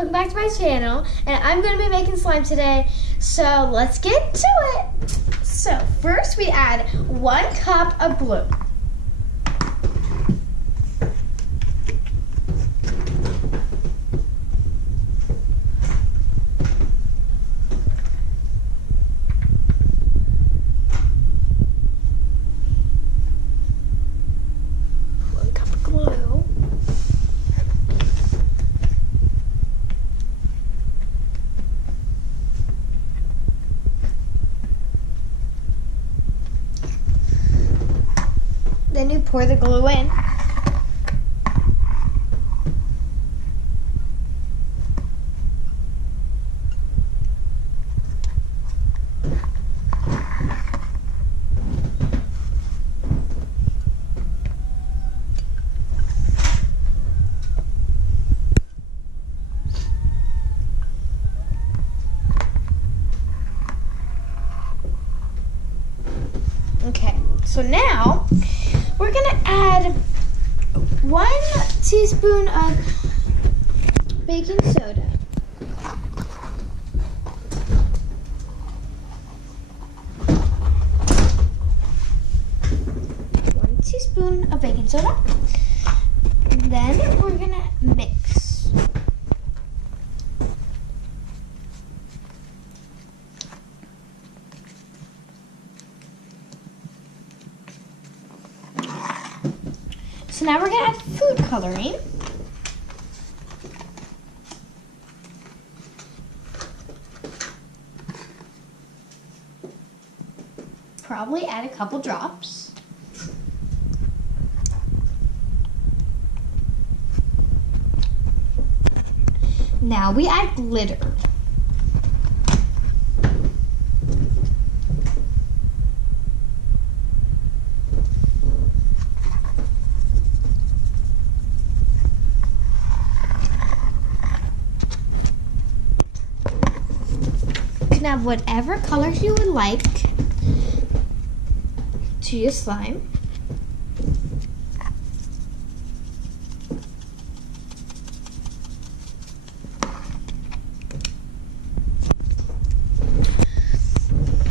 welcome back to my channel, and I'm going to be making slime today, so let's get to it. So first we add 1 cup of glue. Then you pour the glue in. Okay, so now we're gonna add 1 teaspoon of baking soda. One teaspoon of baking soda. Then we're gonna mix. So now we're gonna add food coloring. Probably add a couple drops. Now we add glitter. You can have whatever colors you would like to your slime.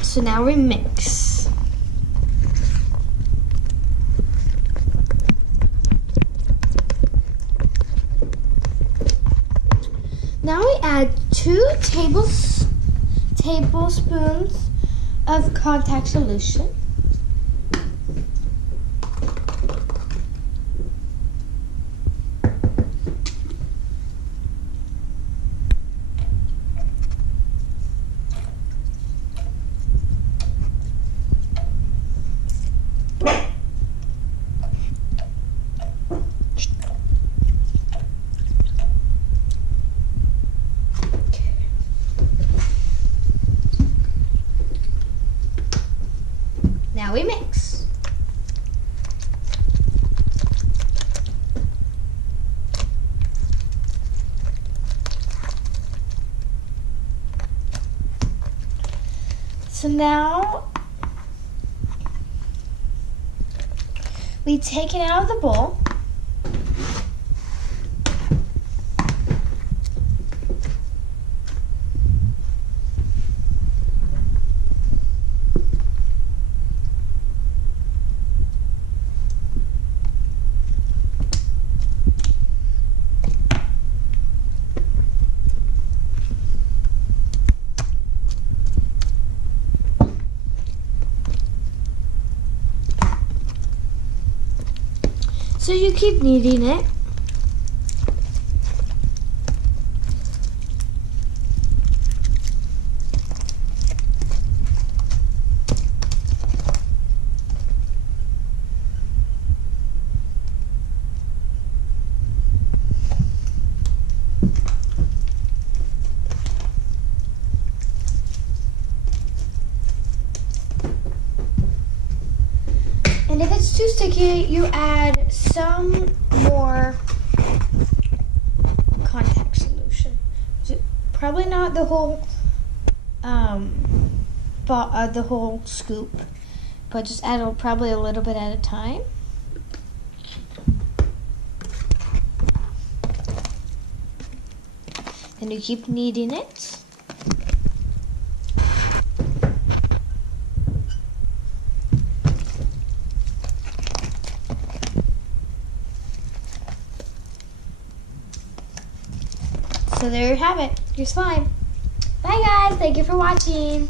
So now we mix. Now we add 2 tablespoons of contact solution. Now we mix. So now we take it out of the bowl. So you keep kneading it. And if it's too sticky, you add some more contact solution. Probably not the whole scoop, but just add probably a little bit at a time. And you keep kneading it. So there you have it, your slime. Bye guys, thank you for watching.